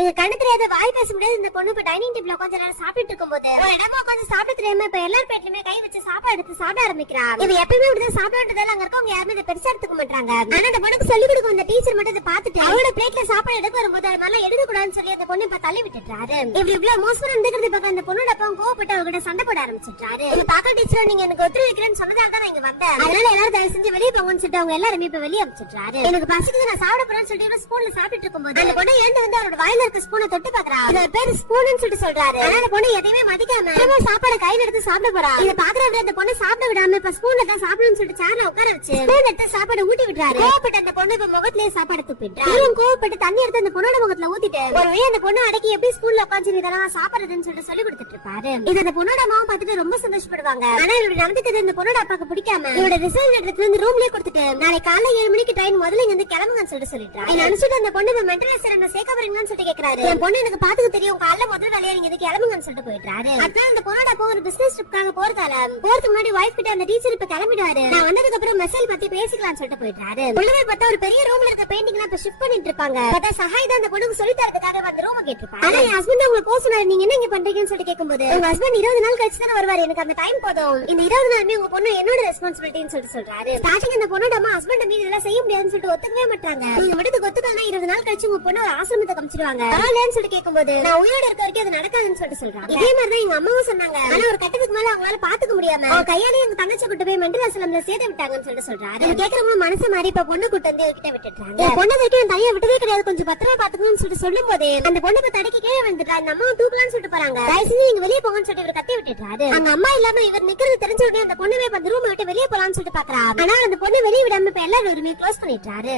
எங்க கண்ணு தெரியாத வாய் பேச முடியாது இந்த பொண்ணு இப்ப டைனிங் டேபிள்ல கொஞ்ச நேரம் சாப்பிட்டு இருக்கும்போது ஒரு இடமா உட்காந்து சாப்பிட தெரியாம இப்ப எல்லார் பேட்லயுமே கை வச்சு சாப்பாடு எடுத்து சாப்பிட ஆரம்பிக்கிறா. இவ எப்பயுமே இப்படிதான் சாப்பிடுறதால அங்க இருக்கவங்க யாருமே இதை பெருசா எடுத்துக்க மாட்டாங்க. ஆனா அந்த பொண்ணுக்கு சொல்லி கொடுக்க வந்த டீச்சர் மட்டும் இதை பார்த்துட்டு அவரோட பிளேட்ல சாப்பாடு எடுக்க வரும்போது அது மாதிரிலாம் எடுக்க கூடாதுன்னு சொல்லி அந்த பொண்ணு இப்ப தள்ளி விட்டுட்டாரு. இப்படி இவ்வளவு மோசமா இருந்துக்கிறது பக்கம் அந்த பொண்ணோட அப்பா கோவப்பட்டு அவர்கிட்ட சண்டை போட ஆரம்பிச்சிட்டாரு. இது பாக்க டீச்சர் நீங்க எனக்கு ஒத்துழைப்பு வைக்கிறேன்னு சொன்னதால தான் நான் இங்க வந்தேன். அதனால எல்லாரும் தயவு செஞ்சு வெளியே போங்கன்னு சொல்லிட்டு அவங்க எல்லாருமே இப்ப வெளியே அனுப்பிச்சிட்டாரு. எனக்கு பசிக்குது நான் சாப்பிட போறேன்னு சொல்லிட்டு ஸ்பூன்ல சாப்பிட்டு இருக்கும்போது அந்த பொண்ணு எழுந்து வந்து அவரோட வாயில இருக்க ஸ்பூனை தொட்டு பாக்குறா. இது பேரு ஸ்பூன்னு சொல்லிட்டு சொல்றாரு. ஆனா அந்த பொண்ணு எதையுமே மதிக்காம சாப்பாடு கையில எடுத்து சாப்பிட போறா. இத பாக்குறவங்க அந்த பொண்ணு சாப்பிட விடாம இப்ப ஸ்பூன்ல தான் சாப்பிடணும்னு சொல்லிட்டு சேர்ல உட்கார வச்சு ஸ்பூன் எடுத்து சாப்பாடு ஊட்டி விடுறாரு. கோவப்பட்டு அந்த பொண்ணு இப்ப முகத்திலேயே சாப்பாடு துப்பிட்டா. இவரும் கோவப்பட்டு தண்ணி எடுத்து அந்த பொண்ணோட முகத்துல ஊத்திட்டு ஒரு வழி அந்த பொண்ணு அடக்கி எப்படி ஸ்பூன்ல உட்காந்து இதெல்லாம் சாப்பிடுறதுன்னு சொல்லிட்டு சொல்லி கொடுத்துட்டு இருப்பாரு. இது அந்த பொண்ணோட அம்மாவும் பார்த்துட்டு ரொம்ப சந்தோஷப்படுவாங்க. ஆனா இவரோட நடந்துக்கிறது இந்த பொண்ணோட அப்பாக்கு பிடிக்காம இவரோட ரிசல்ட் எடுத்து வந்து ரூம்லயே கொடுத்துட்டு நாளைக்கு காலைல 7 மணிக்கு ட்ரெயின் முதல்ல இங்க வந்து கிளம்புங்கன்னு சொல்லிட்டு சொல்லிட்டாரு. நினைச்சிட்டு அந்த பொண்ணு மென்டல் ஹாஸ்பிடல் என்ன சேர்க்க போறீங்கன்னு சொல்லிட்டு கேக்குறாரு. என் பொண்ணு எனக்கு பாத்துக்க தெரியும் காலைல முதல்ல வேலையா நீங்க இதுக்கு கிளம்புங்கன்னு சொல்லிட்டு போயிட்டாரு. அதான் அந்த பொண்ணோட அப்பா ஒரு பிசினஸ் ட்ரிப்காக போறதால போறதுக்கு முன்னாடி வைஃப் கிட்ட அந்த டீச்சர் இப்ப கிளம்பிடுவாரு. நான் வந்ததுக்கு அப்புறம் மெசேஜ் பத்தி பேசிக்கலாம்னு சொல்லிட்டு போயிட்டாரு. உள்ளவே பார்த்தா ஒரு பெரிய ரூம்ல இருக்க பெயிண்டிங் எல்லாம் இப்ப ஷிஃப்ட் பண்ணிட்டு இருப்பாங்க. பார்த்தா சஹாய் தான் அந்த பொண்ணுக்கு சொல்லி தரதுக்காக அந்த ரூம் கேட்டிருப்பாங்க. ஆனா என் ஹஸ்பண்ட் உங்களுக்கு போக சொன்னாரு நீங்க என்ன இங்க பண்றீங்கன்னு சொல்லிட்டு கேட்கும்போது உங்க ஹஸ்பண்ட் 20 நாள் கழிச்சு தானே வருவாரு எனக்கு அந்த டைம் போதும் இந்த 20 நாளுமே உங்க பொண்ணு என்னோட ரெஸ்பான்சிபிலிட்டின்னு சொல்லிட்டு சொல்றாரு. ஸ்டார்டிங் அந்த பொண்ணோட அம்மா ஹஸ்பண்ட் மீது இதெல்லாம் செய்ய முடியாதுன்னு சொல்லிட்டு ஒத்துக்கவே மாட்டாங்க. நீங்க மட்டும் ஒத்துக்கானா 20 நாள் கழிச்சு உங்க பொண்ணு ஒரு ஆசிரமத்தை காமிச்சிருவாங்க பரவாயில்லன்னு சொல்லிட்டு கேட்கும்போது நான் உயிரோட இருக்க வரைக்கும் அது நடக்காதுன்னு சொல்லிட்டு சொல்றாங்க. இதே மாதிரிதான் எங்க அம்மாவும் சொன்னாங்க. ஆனா ஒரு கட்டத்துக்கு மேல அவங்களால பாத்துக்க முடியாம அவங்க கையாலே எங்க தங்கச்சி கூட்டு போய் மென்டல் ஹாஸ்பிடல்ல சேர்த்து விட்டாங்கன்னு சொல்லிட்டு சொல்றாரு. கேட்கறவங்க மனசு மாதிரி இப்ப பொண்ணு கூட்டு வந்து கிட்ட விட்டுட்டாங்க. பொண்ணு வரைக்கும் தனியா விட்டதே கிடையாது கொஞ்சம் பத்திரமா பாத்துக்கணும்னு சொல்லிட்டு சொல்லும் போது அந்த பொண்ணு இப்ப தடைக்கு கீழே வந்துட்டா. இந்த அம்மாவும் தூக்கலாம்னு சொல்லிட்டு போறாங்க. தயவுசெய்து நீங்க வெளியே போங்கன்னு சொல்லிட்டு இவர் கத்தி விட்டுட்டாரு. அங்க அம்மா இல்லாம இவர் நிக்கிறது தெரிஞ்ச உடனே அந்த பொண்ணுவே அந்த ரூம் விட்டு வெளியே போலாம்னு சொல்லிட்டு பாக்குறா. ஆனா அந்த பொண்ணு வெளியே விடாம இப்ப எல்லாரும் க்ளோஸ் பண்ணிட்டாரு.